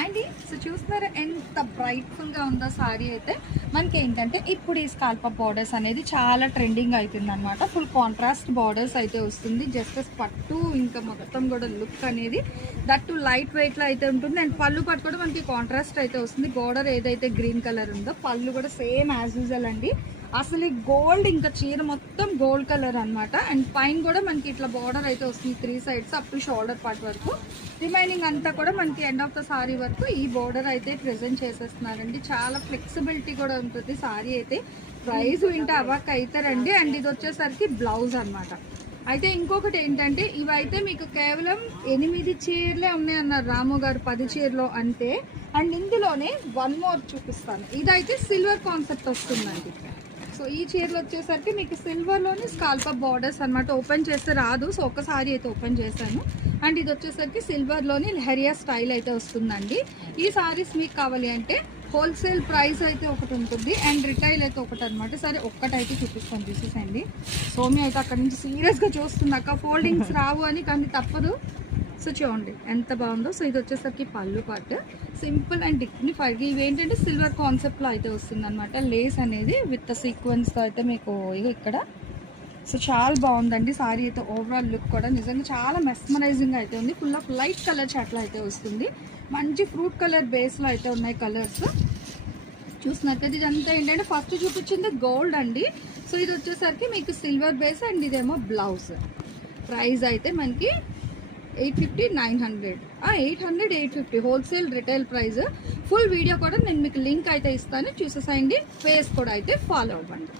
And so చూస్తున్నారా ఎంత brightful గా ఉందో సారీ అయితే. మనకి ఏంటంటే ఇప్పుడు ఈ స్కాల్ప్ బార్డర్స్ అనేది చాలా ట్రెండింగ్ అవుతుంది అనమాట. ఫుల్ కాంట్రాస్ట్ బార్డర్స్ అయితే వస్తుంది. జస్ట్ పట్టు ఇంకా మొత్తం కూడా లుక్ అనేది దట్టు లైట్ వెయిట్ లో అయితే ఉంటుంది. అండ్ పళ్ళు పట్టు కూడా మనకి కాంట్రాస్ట్ అయితే వస్తుంది. బార్డర్ ఏదైతే గ్రీన్ కలర్ ఉందో పళ్ళు కూడా సేమ్ యాజ్ యూజువల్ అండి. అసలు ఈ గోల్డ్ ఇంకా చీర మొత్తం గోల్డ్ కలర్ అనమాట. అండ్ పైన కూడా మనకి ఇట్లా బార్డర్ అయితే వస్తుంది 3 sides up to shoulder part వరకు. రిమైనింగ్ అంతా కూడా మనకి ఎండ్ ఆఫ్ ద సారీ వరకు ఈ బోర్డర్ అయితే ప్రెజెంట్ చేసేస్తున్నారండి. చాలా ఫ్లెక్సిబిలిటీ కూడా ఉంటుంది సారీ అయితే. ప్రైస్ వింటే అవాక్ అవుతారండి. అండ్ ఇది వచ్చేసరికి బ్లౌజ్ అనమాట. అయితే ఇంకొకటి ఏంటంటే ఇవైతే మీకు కేవలం 8 చీరలే ఉన్నాయన్నారు రాము గారు 10 చీరలో అంతే. అండ్ ఇందులోనే 1 more చూపిస్తాను. ఇదైతే సిల్వర్ కాన్సెప్ట్ వస్తుందండి. సో ఈ చీరలు వచ్చేసరికి మీకు సిల్వర్లోని స్కాల్ప్ బార్డర్స్ అనమాట. ఓపెన్ చేస్తే రాదు, సో ఒకసారి అయితే ఓపెన్ చేశాను. అండ్ ఇది వచ్చేసరికి సిల్వర్లోని లెహరియా స్టైల్ అయితే వస్తుందండి. ఈ సారీస్ మీకు కావాలి అంటే హోల్సేల్ ప్రైస్ అయితే ఒకటి ఉంటుంది అండ్ రిటైల్ అయితే ఒకటి అనమాట. సరే ఒక్కటైతే చూపిస్తాను, చూసేసండి. సోమి అయితే అక్కడ నుంచి సీరియస్గా చూస్తున్నాక ఫోల్డింగ్స్ రావు అని, కానీ తప్పదు. సో చూడండి ఎంత బాగుందో. సో ఇది వచ్చేసరికి పళ్ళు పార్ట్ సింపుల్ అండ్ డిగ్నిఫైడ్. ఇవి ఏంటంటే సిల్వర్ కాన్సెప్ట్లో అయితే వస్తుంది అనమాట. లేస్ అనేది విత్ సీక్వెన్స్తో అయితే మీకు ఇక్కడ. సో చాలా బాగుందండి సారీ అయితే. ఓవరాల్ లుక్ కూడా నిజంగా చాలా మెస్మరైజింగ్ అయితే ఉంది. ఫుల్ ఆఫ్ లైట్ కలర్ చాట్లో అయితే వస్తుంది. మంచి ఫ్రూట్ కలర్ బేస్లో అయితే ఉన్నాయి కలర్స్. చూసినట్టయితే ఇదంతా ఏంటంటే ఫస్ట్ చూపించింది గోల్డ్ అండి. సో ఇది వచ్చేసరికి మీకు సిల్వర్ బేస్ అండ్ ఇదేమో బ్లౌజ్. ప్రైస్ అయితే మనకి 850 900 800 850 wholesale retail price. Full video కూడా నేను మీకు లింక్ అయితే ఇస్తాను, చూసేసేయండి. ఫేస్ కూడా అయితే ఫాలో అవ్వండి.